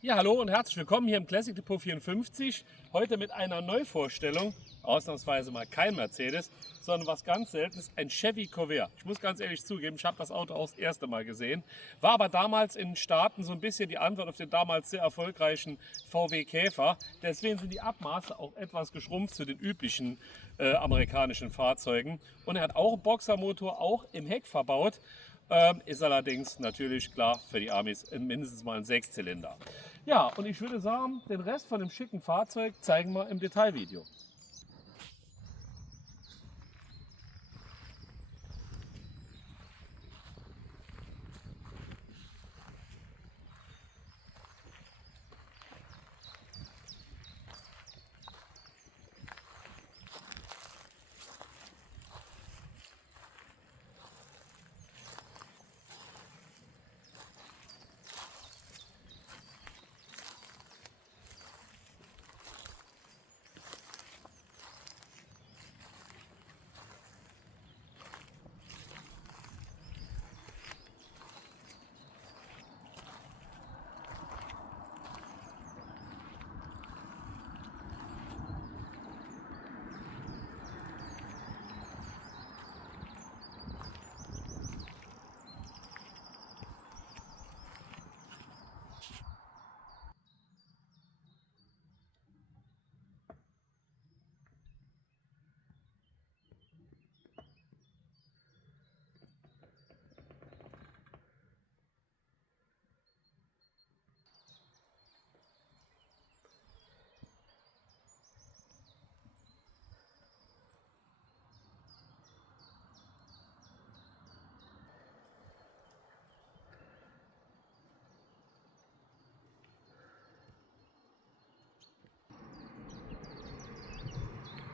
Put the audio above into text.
Ja, hallo und herzlich willkommen hier im Classic Depot 54. Heute mit einer Neuvorstellung. Ausnahmsweise mal kein Mercedes, sondern was ganz Seltenes, ein Chevy Corvair. Ich muss ganz ehrlich zugeben, ich habe das Auto auch das erste Mal gesehen. War aber damals in den Staaten so ein bisschen die Antwort auf den damals sehr erfolgreichen VW Käfer. Deswegen sind die Abmaße auch etwas geschrumpft zu den üblichen amerikanischen Fahrzeugen. Und er hat auch einen Boxermotor, auch im Heck verbaut. Ist allerdings natürlich klar für die Amis mindestens mal ein Sechszylinder. Ja, und ich würde sagen, den Rest von dem schicken Fahrzeug zeigen wir im Detailvideo.